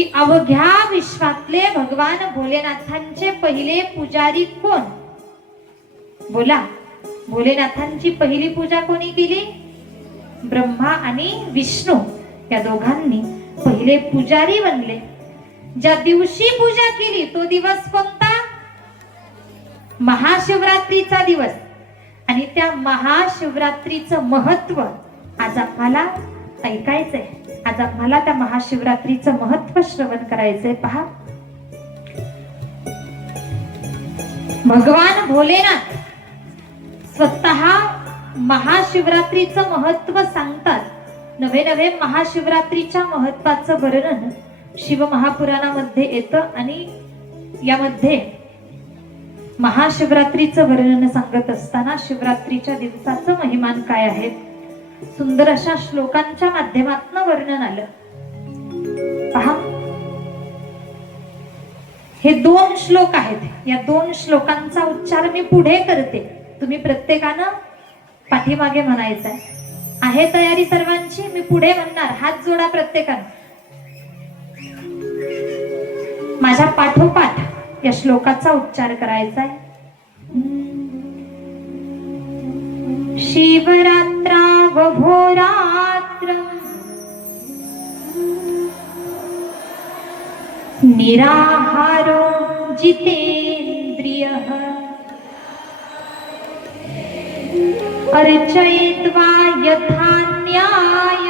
की अवघ्या विश्वातले भगवान भोलेनाथांचे पहिले पुजारी कोण? बोला भोलेनाथांची पहिली पूजा कोणी केली? ब्रह्मा आणि विष्णू या दोघांनी पहिले पुजारी बनले. ज्या दिवशी पूजा केली तो दिवस कोणता? महाशिवरात्रीचा दिवस. आणि त्या महाशिवरात्रीचं महत्त्व आज आम्हाला ऐकायचंय. आज आम्हाला त्या महाशिवरात्रीचं महत्त्व श्रवण करायचंय. पहा. भगवान भोलेनाथ स्वतः महाशिवरात्रीचं महत्त्व सांगतात. नवे नवे महाशिवरात्रीच्या महत्वाचं वर्णन शिव महापुराणामध्ये येतं आणि यामध्ये महाशिवरात्रीचं वर्णन सांगत असताना शिवरात्रीच्या दिवसाचं महिमान काय आहे सुंदर अशा श्लोकांच्या माध्यमातन वर्णन आलं. पहा. हे दोन श्लोक आहेत. या दोन श्लोकांचा उच्चार मी पुढे करते. तुम्ही प्रत्येकानं पाठीमागे म्हणायचं आहे आहे तयारी सर्वांची? मी पुढे म्हणणार. हात जोडा प्रत्येकानं. माझ्या पाठोपाठ या श्लोकाचा उच्चार करायचा आहे शिवरात्रा वभोरात्र निराहारो जितेन्द्रियः अर्चयित्वा यथा न्याय।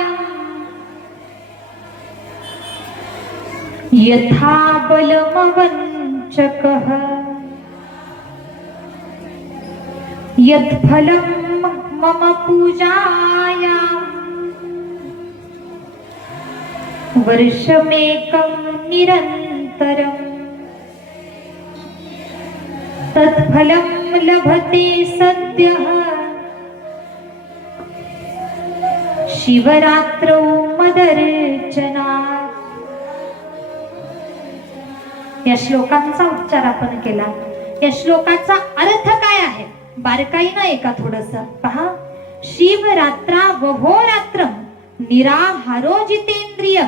यथा बलमवञ्चकः। यत्फलं मम पूजायाम् वर्षमेकं निरन्तरम् तत्फलं लभते सद्यः। शिवरात्रौ मदर्चना या श्लोकांचा उच्चार आपण केला. या श्लोकाचा अर्थ काय आहे? बारकाईनं ऐका थोडस. पहा शिवरात्रा वभोरात्र निराहारो जितेंद्रिय.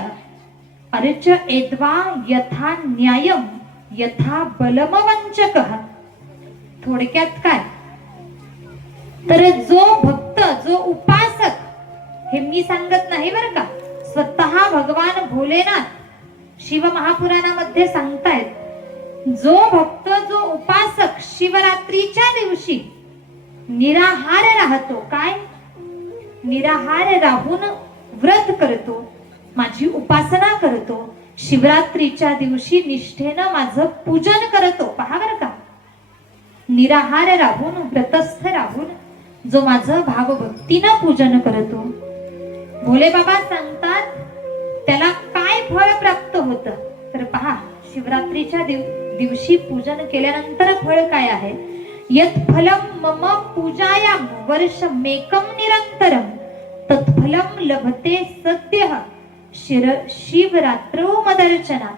अर्च एद्वा यथा न्यायम यथा बलमवंचक. थोडक्यात काय? तर जो भक्त जो उपासक हे मी सांगत नाही बरं का. स्वतः भगवान भोलेनाथ शिव महापुराणामध्ये सांगतायत जो भक्त जो उपासक शिवरात्रीच्या दिवशी निराहार राहतो. काय? निराहार राहून व्रत करतो माझी उपासना करतो शिवरात्रीच्या दिवशी निष्ठेनं माझं पूजन करतो. पहा बरं का. निराहार राहून व्रतस्थ राहून जो माझं भावभक्तीनं पूजन करतो. भोले बाबा सांगतात त्याला काय फळ प्राप्त होतं? तर पहा शिवरात्रीच्या दिव दिवशी पूजन केल्यानंतर फळ काय आहे? यत्फलं मम पूजायां वर्षमेकं निरन्तरं तत्फलं लभते सद्यः शिर शिवरात्रौ मदर्चना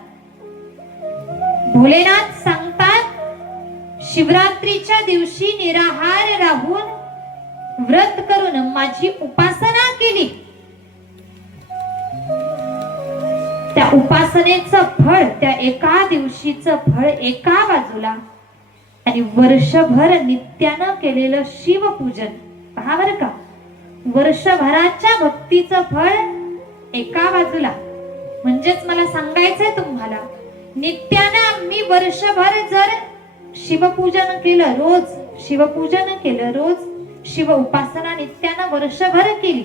भोलेनाथ सांगतात शिवरात्रीच्या दिवशी निराहार राहून व्रत करून माझी उपासना केली. त्या उपासनेचं फळ त्या एका दिवशीचं फळ एका बाजूला आणि वर्षभर नित्यानं केलेलं शिवपूजन. पहा बर का. वर्षभराच्या भक्तीचं फळ एका बाजूला. म्हणजेच मला सांगायचंय तुम्हाला नित्यानं मी वर्षभर जर शिवपूजन केलं रोज शिवपूजन केलं रोज शिव उपासना नित्यानं वर्षभर केली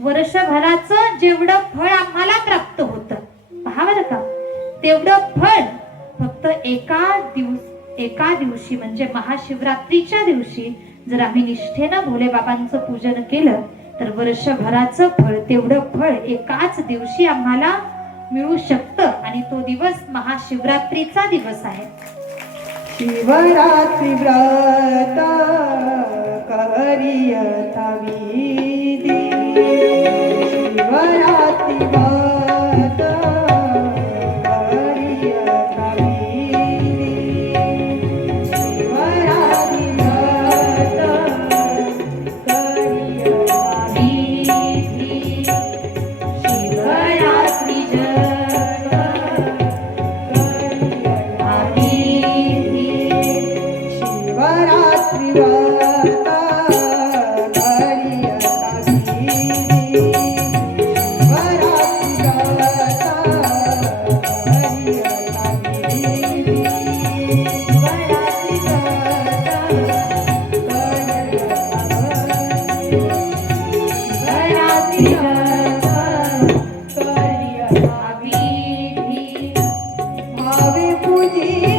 वर्षभराचं जेवढं फळ आम्हाला प्राप्त होत पहा बरं का तेवढं फळ फक्त एका दिवस एका दिवशी म्हणजे महाशिवरात्रीच्या दिवशी जर आम्ही निष्ठेनं भोले बाबांचं पूजन केलं तर वर्षभराचं फळ तेवढं फळ एकाच दिवशी आम्हाला मिळू शकतं. आणि तो दिवस महाशिवरात्रीचा दिवस आहे. शिवरात्री व्रत करियथा विधी হবে বুঝে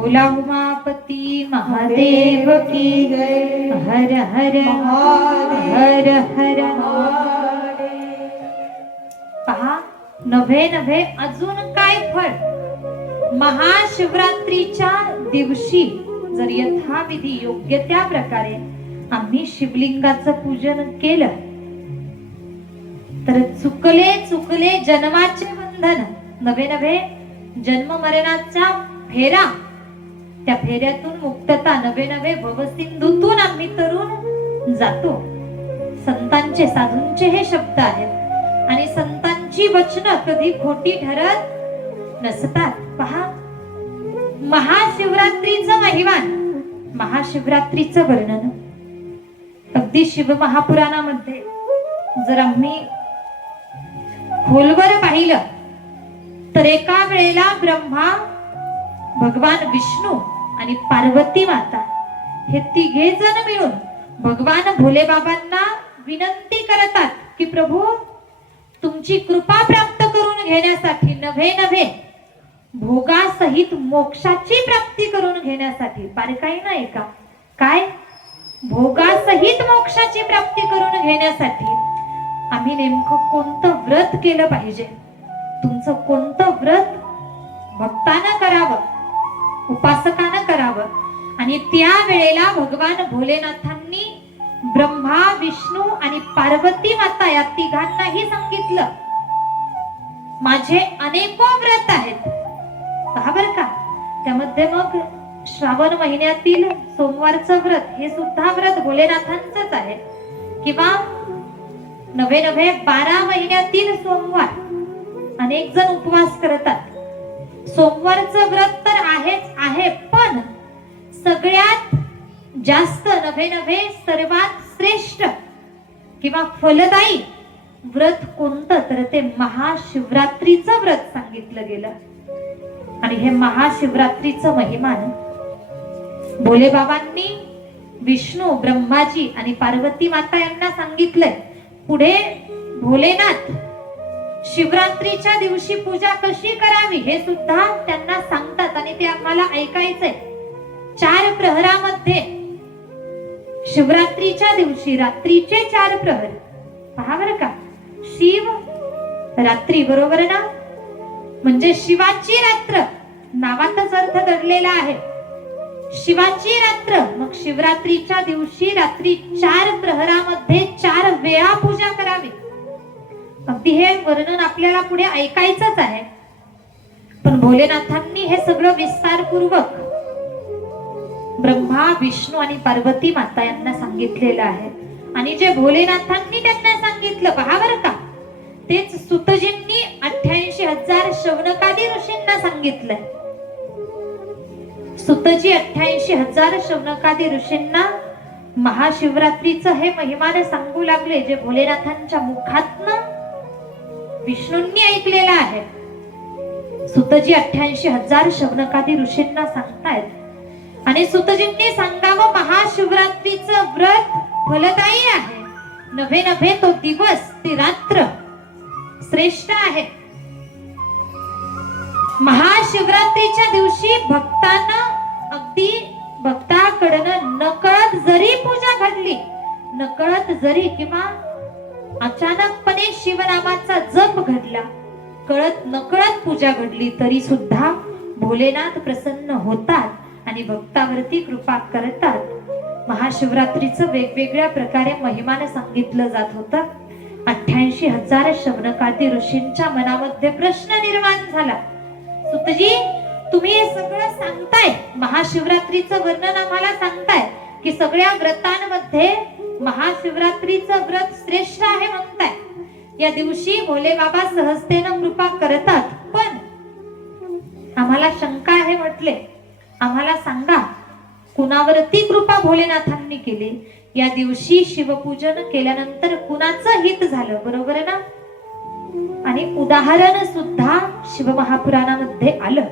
बोला उमापति महादेव की जय। हर हर हर हर। पहा नभे नभे अजून काय फळ? महाशिवरात्रीच्या दिवशी जर यथाविधी योग्य त्या प्रकारे आम्ही शिवलिंगाचं पूजन केलं तर चुकले चुकले जन्माचे बंधन नवे नवे जन्म मरणाचा फेरा त्या फेऱ्यातून मुक्तता नवे नवे भवसिंधूतून आम्ही तरुण जातो. संतांचे साधूंचे हे शब्द आहेत. आणि संतांची वचनं कधी खोटी ठरत नसतात. पहा. महाशिवरात्रीचं महिमान. महाशिवरात्रीचं वर्णन. अगदी शिव महापुराणामध्ये जर आम्ही खोलवर पाहिलं तर एका वेळेला ब्रह्मा भगवान विष्णू आणि पार्वती माता हे तिघे जण मिळून भगवान भोले बाबांना विनंती करतात की प्रभू तुमची कृपा प्राप्त करून घेण्यासाठी नव्हे नव्हे भोगासहित मोक्षाची प्राप्ती करून घेण्यासाठी बारकाई नाही का? काय? भोगासहित मोक्षाची प्राप्ती करून घेण्यासाठी आम्ही नेमकं कोणतं व्रत केलं पाहिजे? तुमचं कोणतं व्रत भक्तानं करावं? उपासकानं करावं. आणि त्या वेळेला भगवान भोलेनाथांनी ब्रह्मा विष्णू आणि पार्वती माता या तिघांनाही सांगितलं. माझे अनेको व्रत आहेत. पहा बर का? त्यामध्ये मग श्रावण महिन्यातील सोमवारचं व्रत हे सुद्धा व्रत भोलेनाथांचंच आहे. किंवा नवे नवे बारा महिन्यातील सोमवार. अनेक जण उपवास करतात. सोमवारचं व्रत तर आहेच आहे पण सगळ्यात जास्त नभे नभे सर्वात श्रेष्ठ किंवा फलदायी व्रत कोणतं? तर ते महाशिवरात्रीचं व्रत सांगितलं गेलं. आणि हे महाशिवरात्रीचं महिमान भोले बाबांनी विष्णू ब्रह्माजी आणि पार्वती माता यांना सांगितलंय पुढे भोलेनाथ शिवरात्रीच्या दिवशी पूजा कशी करावी हे सुद्धा त्यांना सांगतात आणि ते आम्हाला ऐकायचंय. चार प्रहरामध्ये शिवरात्रीच्या दिवशी रात्रीचे चार प्रहर. पहा बर का शिव रात्री बरोबर ना? म्हणजे शिवाची रात्र नावातच अर्थ दडलेला आहे. शिवाची रात्र मग शिवरात्रीच्या दिवशी रात्री चार प्रहरामध्ये चार वेळा पूजा करावी. अगदी हे वर्णन आपल्याला पुढे ऐकायचंच आहे. पण भोलेनाथांनी हे सगळं विस्तारपूर्वक ब्रह्मा विष्णू आणि पार्वती माता यांना सांगितलेलं आहे. आणि जे भोलेनाथांनी त्यांना सांगितलं पहा बरं का तेच सुतजींनी अठ्ठ्याऐंशी हजार शवनकादी ऋषींना सांगितलंय. सुतजी अठ्ठ्याऐंशी हजार शवनकादी ऋषींना महाशिवरात्रीचं हे महिमाने सांगू लागले जे भोलेनाथांच्या मुखातनं विष्णूंनी ऐकलेलं आहे. सुतजी अठ्ठ्याऐंशी हजार शवनकादी ऋषींना सांगतायत. आणि सुतजींनी सांगावं महाशिवरात्रीचं व्रत फलदायी आहे. नभे नभे तो दिवस ती रात्र श्रेष्ठ आहे. महाशिवरात्रीच्या दिवशी भक्तांना अगदी भक्ताकडनं नकळत जरी पूजा घडली नकळत जरी किंवा अचानकपणे शिवरामाचा जप घडला. कळत नकळत पूजा घडली तरी सुद्धा भोलेनाथ प्रसन्न होतात आणि भक्तावरती कृपा करतात. महाशिवरात्रीचं वेगवेगळ्या प्रकारे महिमान सांगितलं जात होतं. अठ्ठ्याऐंशी हजार शवनकाती ऋषींच्या मनामध्ये प्रश्न निर्माण झाला. सुतजी तुम्ही हे सगळं सांगताय. महाशिवरात्रीचं वर्णन आम्हाला सांगताय की सगळ्या व्रतांमध्ये महाशिवरात्रीचं व्रत श्रेष्ठ आहे म्हणताय. या दिवशी भोले बाबा सहजतेनं कृपा करतात पण आम्हाला शंका आहे म्हटले. आम्हाला सांगा कुणावरती कृपा भोलेनाथांनी केली? या दिवशी शिवपूजन केल्यानंतर कुणाचं हित झालं बरोबर ना? आणि उदाहरण सुद्धा शिवमहापुराणामध्ये आलं.